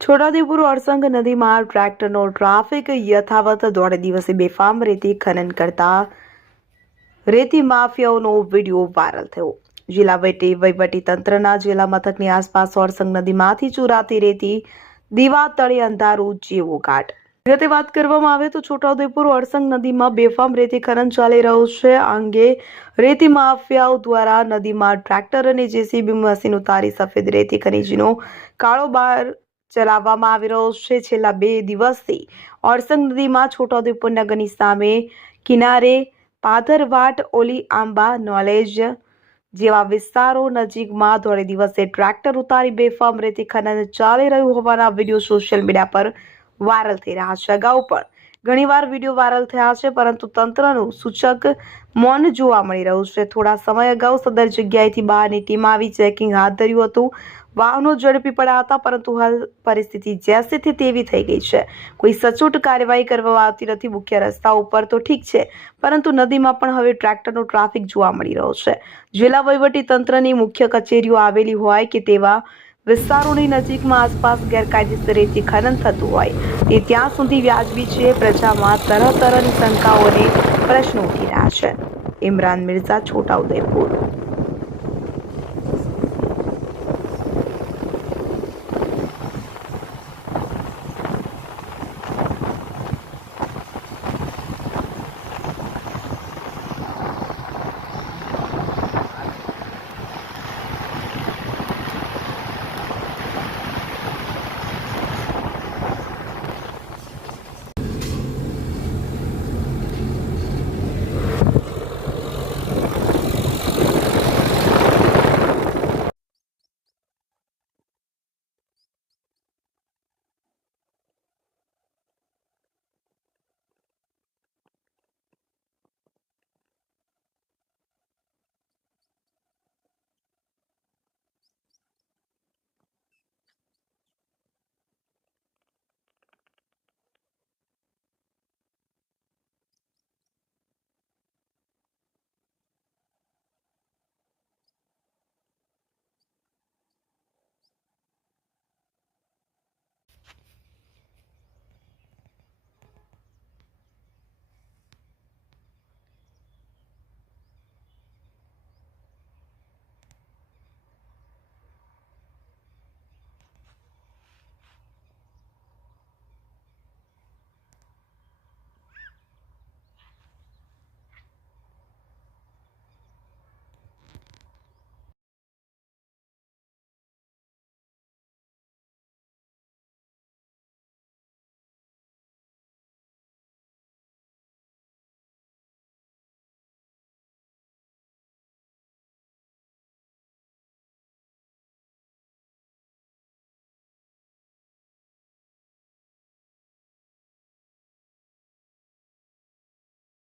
છોટાઉદેપુર અરસંગ નદીમાં ટ્રેક્ટરનો ટ્રાફિક યથાવત દોઢ દિવસે બેફામ રેતી ખનન કરતા રેતી માફિયાઓનો વિડીયો વાયરલ થયો। જિલ્લા વહીવટી તંત્રના જિલ્લા મથકની આસપાસ અરસંગ નદીમાંથી ચોરાતી રેતી દીવા તળે અંધારું જેવો ઘાટ। વિગતે વાત કરવામાં આવે તો છોટાઉદેપુર અરસંગ નદીમાં બેફામ રેતી ખનન ચાલી રહ્યું છે। આ અંગે રેતી માફિયાઓ દ્વારા નદીમાં ટ્રેક્ટર અને જેસીબી મશીન ઉતારી સફેદ રેતી ખનીજનો કાળોબાર ચલાવવામાં આવી રહ્યો છે। છેલ્લા 2 દિવસથી અરસંગ નદીમાં છોટાઉદેપુર નગરની સામે કિનારે પાથરવાટ, ઓલી આંબા, નોલેજ જેવા વિસ્તારો નજીકમાં ધોળે દિવસે ટ્રેક્ટર ઉતારી બેફામ રેતી ખનન ચાલી રહ્યું હોવાના વિડીયો સોશિયલ મીડિયા પર વાયરલ થઈ રહ્યા છે। અગાઉ પણ ઘણીવાર વિડીયો વાયરલ થયા છે, પરંતુ તંત્રનું સૂચક મૌન જોવા મળી રહ્યું છે। થોડા સમય અગાઉ સદર જગ્યાએથી બહારની ટીમ આવી ચેકિંગ હાથ ધર્યું હતું। વાહનો ઝડપી પડ્યા હતા, પરંતુ હાલ પરિસ્થિતિ જેથી તેવી થઈ ગઈ છે। કોઈ સચોટ કાર્યવાહી કરવામાં આવતી નથી। મુખ્ય રસ્તા ઉપર તો ઠીક છે, પરંતુ નદીમાં પણ હવે ટ્રેક્ટરનો ટ્રાફિક જોવા મળી રહ્યો છે। જિલ્લા વહીવટી તંત્રની મુખ્ય કચેરીઓ આવેલી હોય કે તેવા વિસ્તારોની નજીકમાં આસપાસ ગેરકાયદેસર રેતી ખનન થતું હોય તે ત્યાં સુધી વ્યાજબી છે। પ્રજામાં તરહની શંકાઓ અને પ્રશ્નો ઉઠી રહ્યા છે। ઇમરાન મિર્ઝા, છોટાઉદેપુર।